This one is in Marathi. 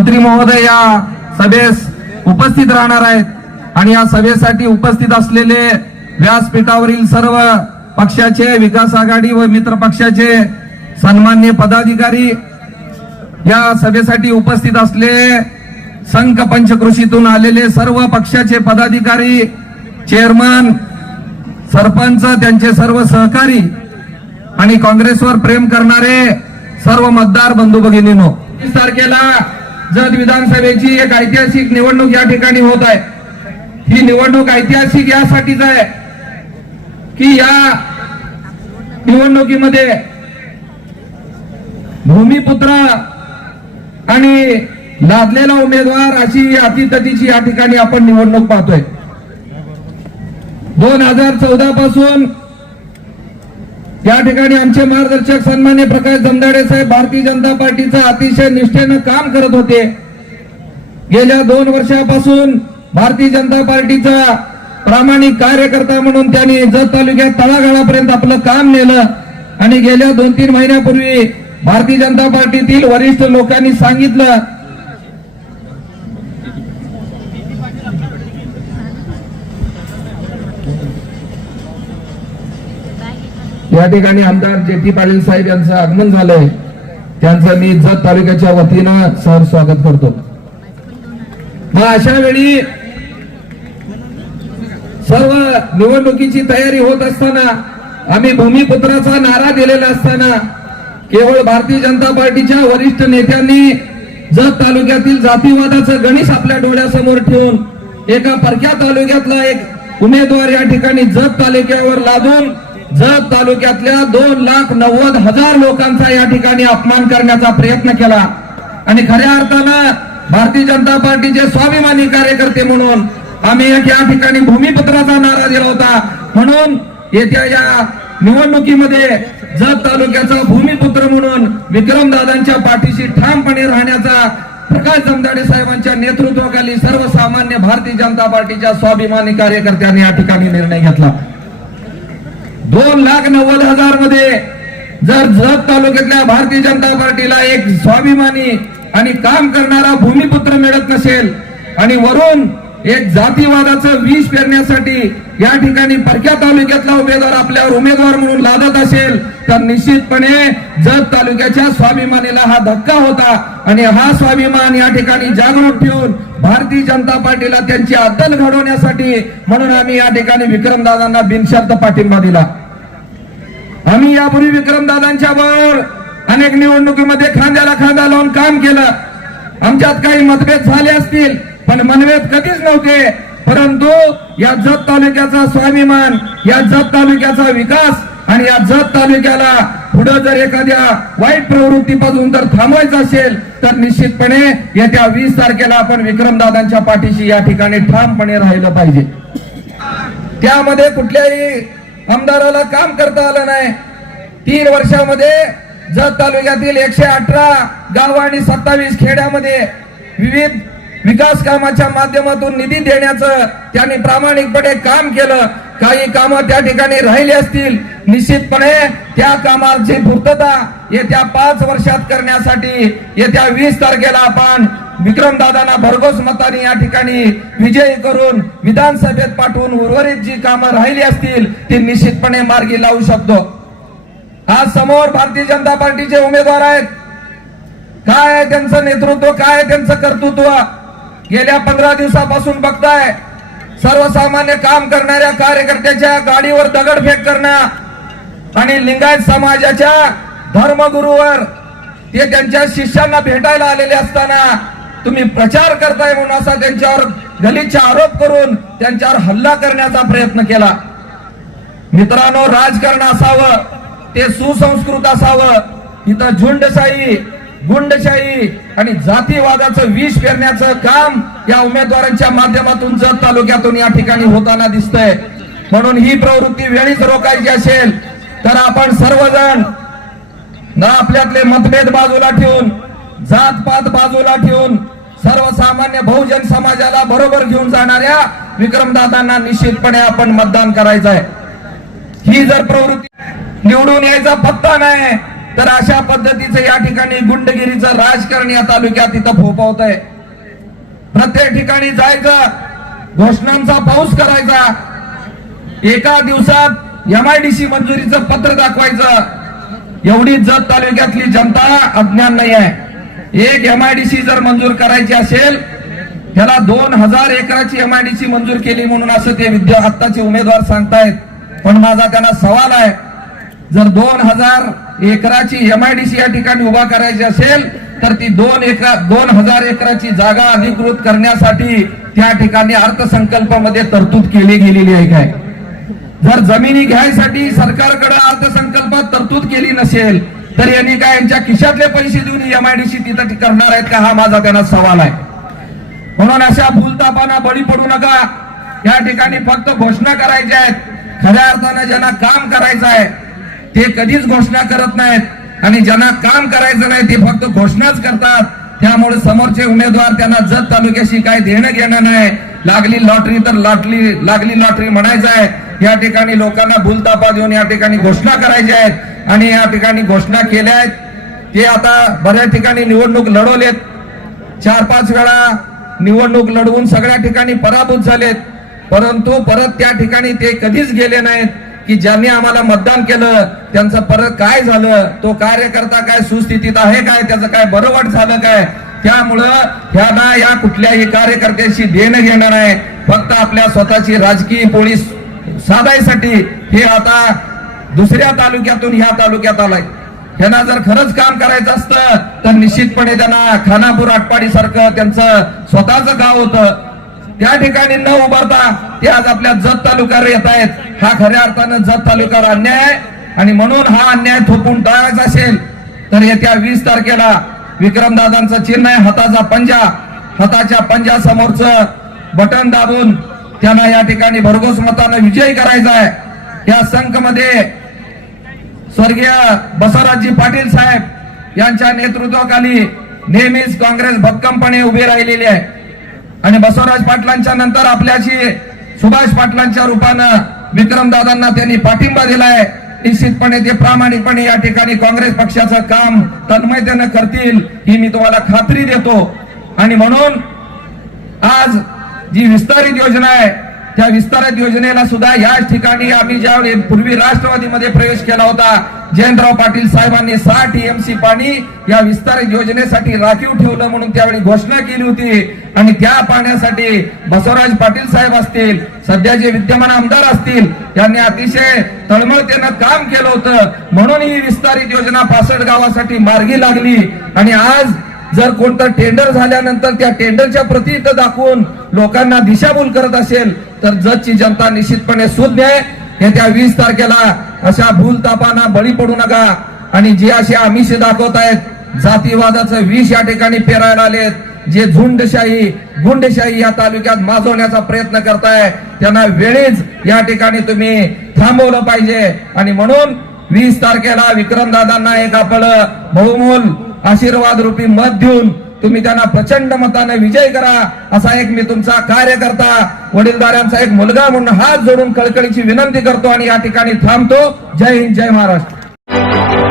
मंत्री महोदय या सभेस उपस्थित राहणार आहेत. आणि या सभेसाठी उपस्थित असलेले व्यासपीठावरील सर्व पक्षाचे विकास आघाडी व मित्र पक्षाचे सन्मान्य पदाधिकारी या सभेसाठी उपस्थित असले संघ पंचकृषीतून आलेले सर्व पक्षाचे पदाधिकारी चेअरमन सरपंच त्यांचे सर्व सहकारी आणि काँग्रेसवर प्रेम करणारे सर्व मतदार बंधू भगिनीनो वीस तारखेला जत विधानसभेची एक ऐतिहासिक निवडणूक या ठिकाणी होत आहे. ही निवडणूक ऐतिहासिक यासाठीच आहे की या निवडणुकीमध्ये भूमिपुत्र आणि लादलेला उमेदवार अशी अतिततीची या ठिकाणी आपण निवडणूक पाहतोय. दोन हजार चौदा पासून या ठिकाणी आमचे मार्गदर्शक सन्मान्य प्रकाश जमदाडे साहेब भारतीय जनता पार्टीचं अतिशय निष्ठेनं काम करत होते. गेल्या दोन वर्षापासून भारतीय जनता पार्टीचा प्रामाणिक कार्यकर्ता म्हणून त्यांनी जत तालुक्यात तळागाळापर्यंत आपलं काम नेलं आणि गेल्या दोन तीन महिन्यापूर्वी भारतीय जनता पार्टीतील वरिष्ठ लोकांनी सांगितलं या ठिकाणी आमदार जे पी पाटील साहेब यांचं आगमन झालंय. त्यांचं मी जत तालुक्याच्या वतीनं सर स्वागत करतो. मग अशा वेळी सर्व निवडणुकीची तयारी होत असताना आम्ही भूमिपुत्राचा नारा दिलेला असताना केवळ भारतीय जनता पार्टीच्या वरिष्ठ नेत्यांनी जत तालुक्यातील जातीवादाचं गणित आपल्या डोळ्यासमोर ठेवून एका परक्या तालुक्यातला एक उमेदवार या ठिकाणी जत तालुक्यावर लादून जत तालुक्यातल्या दोन लाख नव्वद हजार लोकांचा या ठिकाणी अपमान करण्याचा प्रयत्न केला. आणि खऱ्या अर्थानं भारतीय जनता पार्टीचे स्वाभिमानी कार्यकर्ते म्हणून आम्ही एक या ठिकाणी भूमिपत्राचा नारा दिला होता. म्हणून येत्या या निवडणुकीमध्ये जत तालुक्याचा भूमिपुत्र म्हणून विक्रमदादांच्या पाठीशी ठामपणे राहण्याचा प्रकाश जमदाडे साहेबांच्या नेतृत्वाखाली सर्वसामान्य भारतीय जनता पार्टीच्या स्वाभिमानी कार्यकर्त्यांनी या ठिकाणी निर्णय घेतला. दोन लाख नव्वद हजारमध्ये जर जत तालुक्यातल्या भारतीय जनता पार्टीला एक स्वाभिमानी आणि काम करणारा भूमिपुत्र मिळत नसेल आणि वरून एक जातीवादाचं विष पेरण्यासाठी या ठिकाणी परक्या तालुक्यातला उमेदवार आपल्यावर उमेदवार म्हणून लादत असेल तर निश्चितपणे जत तालुक्याच्या स्वाभिमानीला हा धक्का होता. आणि हा स्वाभिमान या ठिकाणी जागृत ठेवून भारतीय जनता पार्टीला त्यांची अद्दल घडवण्यासाठी म्हणून आम्ही या ठिकाणी विक्रमदादांना बिनशर्त पाठिंबा दिला. आम्ही यापूर्वी विक्रमदादांच्या बरोबर अनेक निवडणुकीमध्ये खांद्याला खांदा लावून काम केलं. आमच्यात काही मतभेद झाले असतील पण मनभेद कधीच नव्हते. परंतु या जत तालुक्याचा स्वाभिमान या जत तालुक्याचा विकास आणि या जत तालुक्याला पुढे जर एखाद्या वाईट प्रवृत्तीपासून जर थांबवायचं असेल तर निश्चितपणे येत्या वीस तारखेला आपण विक्रमदादांच्या पाठीशी या ठिकाणी ठामपणे राहिलं पाहिजे. त्यामध्ये कुठल्याही आमदाराला काम करता आलं नाही. तीन वर्षामध्ये जत तालुक्यातील एकशे अठरा गाव आणि सत्तावीस खेड्यामध्ये विविध विकास कामाच्या माध्यमातून निधी देण्याचं त्यांनी प्रामाणिकपणे काम केलं. काही कामं त्या ठिकाणी राहिली असतील निश्चितपणे त्या कामाची पूर्तता येत्या पाच वर्षात करण्यासाठी येत्या वीस तारखेला आपण विक्रमदादांना भरघोस मताने या ठिकाणी विजयी करून विधानसभेत पाठवून उर्वरित जी कामं राहिली असतील ती निश्चितपणे मार्गी लावू शकतो. आज समोर भारतीय जनता पार्टीचे उमेदवार आहेत. काय आहे त्यांचं नेतृत्व काय आहे त्यांचं कर्तृत्व? गेल्या पंधरा दिवसापासून बघताय सर्वसामान्य काम करणाऱ्या कार्यकर्त्याच्या गाडीवर दगडफेक करणं आणि लिंगायत समाजाच्या धर्मगुरूवर ते त्यांच्या शिष्यांना भेटायला आलेले असताना तुम्ही प्रचार करताय म्हणून असा त्यांच्यावर गलिच्छ आरोप करून त्यांच्यावर हल्ला करण्याचा प्रयत्न केला. मित्रांनो राजकारण असावं ते सुसंस्कृत असावं इथं झुंडशाही गुंडशाही आणि जातीवादाचं विष पेरण्याचं काम या उमेदवारांच्या माध्यमातून जत तालुक्यातून या ठिकाणी होताना दिसतंय. म्हणून ही प्रवृत्ती वेळीच रोखायची असेल तर आपण सर्वजण ना आपल्यातले मतभेद बाजूला ठेवून जात पात बाजूला ठेवून सर्वसामान्य बहुजन समाजाला बरोबर घेऊन जाणाऱ्या विक्रमदादांना निश्चितपणे आपण मतदान करायचं आहे ही जर प्रवृत्ती निवडून यायचा पत्ता नाही तर अशा पद्धतीचं या ठिकाणी गुंडगिरीचं राजकारण या तालुक्यात इथं फोपवत आहे प्रत्येक ठिकाणी जायचं घोषणांचा पाऊस करायचा. एका दिवसात एमआयडीसी मंजुरीचं पत्र दाखवायचं. एवढी जत तालुक्यातली जनता अज्ञान नाही आहे. एक एमआयडीसी जर मंजूर करायची असेल त्याला दोन हजार एकराची एमआयडीसी मंजूर केली म्हणून असं ते विद्या आत्ताचे उमेदवार सांगतायत. पण माझा त्यांना सवाल आहे जर दोन हजार एकराची एमआयडीसी या ठिकाणी उभा करायची असेल तर ती दोन एकरा दोन हजार एकराची जागा अधिकृत करण्यासाठी त्या ठिकाणी अर्थसंकल्पामध्ये तरतूद केली गेलेली आहे काय? जर जमिनी घ्यायसाठी सरकारकडे अर्थसंकल्पात तरतूद केली नसेल तर यांनी काय यांच्या खिशातले पैसे देऊन एमआयडीसी तिथं करणार आहेत का? हा माझा त्यांना सवाल आहे. म्हणून अशा भूलतापाना बळी पडू नका. या ठिकाणी फक्त घोषणा करायच्या आहेत. खऱ्या अर्थानं ज्यांना काम करायचं आहे ते कधीच घोषणा करत नाहीत. आणि ज्यांना काम करायचं नाही ते फक्त घोषणाच करतात. त्यामुळे समोरचे उमेदवार त्यांना जत तालुक्याशी काय देणं घेणं नाही. लागली लॉटरी तर लाटली लागली लॉटरी म्हणायचं आहे. या ठिकाणी लोकांना भूलतापा देऊन या ठिकाणी घोषणा करायच्या आहेत. आणि या ठिकाणी घोषणा केल्या आहेत. ते आता बऱ्याच ठिकाणी निवडणूक लढवलेत. चार पाच वेळा निवडणूक लढवून सगळ्या ठिकाणी पराभूत झालेत. परंतु परत त्या ठिकाणी ते कधीच गेले नाहीत. की ज्यांनी आम्हाला मतदान केलं त्यांचं परत काय झालं तो कार्यकर्ता काय सुस्थितीत आहे काय त्याचं काय बरं वाट झालं काय? त्यामुळं ह्याना या कुठल्याही कार्यकर्त्याशी देणं घेणं नाही फक्त आपल्या स्वतःची राजकीय पोळी साधायसाठी हे आता दुसऱ्या तालुक्यातून ह्या तालुक्यात आलाय. त्यांना जर खरंच काम करायचं असतं तर निश्चितपणे त्यांना खानापूर आटपाडी सारखं त्यांचं स्वतःच गाव होतं. त्या ठिकाणी न उभारता ते आज आपल्या जत तालुक्यावर येत आहेत. हा खऱ्या अर्थानं जत तालुक्यावर अन्याय आणि म्हणून हा अन्याय थोपून टाळायचा असेल तर येत्या वीस तारखेला विक्रमदादांचं चिन्ह आहे हाताचा पंजा. हाताच्या पंजा समोरचं बटन दाबून त्यांना या ठिकाणी भरघोस मतानं विजयी करायचा आहे. या संघमध्ये स्वर्गीय बसवराजजी पाटील साहेब यांच्या नेतृत्वाखाली नेहमीच काँग्रेस भक्कमपणे उभी राहिलेली आहे. आणि बसवराज पाटलांच्या नंतर आपल्याशी सुभाष पाटलांच्या रूपानं विक्रमदादांना त्यांनी पाठिंबा दिलाय. निश्चितपणे ते प्रामाणिकपणे या ठिकाणी काँग्रेस पक्षाचं काम तन्मयतेनं करतील ही मी तुम्हाला खात्री देतो. आणि म्हणून आज जी विस्तारित योजना आहे त्या विस्तारित योजनेला सुद्धा याच ठिकाणी आम्ही ज्यावेळी पूर्वी राष्ट्रवादीमध्ये प्रवेश केला होता जयंतराव पाटील साहेबांनी सहा टीएमसी पाणी या विस्तारित योजनेसाठी राखीव ठेवलं म्हणून त्यावेळी घोषणा केली होती. आणि त्या पाण्यासाठी बसवराज पाटील साहेब असतील सध्या जे विद्यमान आमदार असतील यांनी अतिशय तळमळतेनं काम केलं होतं. म्हणून ही विस्तारित योजना पासष्ट गावासाठी मार्गी लागली. आणि आज जर कोणतं टेंडर झाल्यानंतर त्या टेंडरच्या प्रती इथं दाखवून लोकांना दिशाभूल करत असेल तर जजची जनता निश्चितपणे सुज्ञ आहे येत्या वीस तारखेला अशा भूलतापांना बळी पडू नका. आणि जे असे आमिष दाखवत आहेत जातीवादाचं विष या ठिकाणी पेरायला आलेत जे झुंडशाही गुंडशाही या तालुक्यात माजवण्याचा प्रयत्न करताय त्यांना वेळीच या ठिकाणी तुम्ही थांबवलं पाहिजे. आणि म्हणून वीस तारखेला विक्रमदादांना एक आपलं बहुमोल आशीर्वाद रूपी मत देऊन तुम्ही त्यांना प्रचंड मताने विजय करा असा एक मी तुमचा कार्यकर्ता वडीलधाऱ्यांचा एक मुलगा म्हणून हात जोडून कळकळीची विनंती करतो आणि या ठिकाणी थांबतो. जय हिंद जय महाराष्ट्र.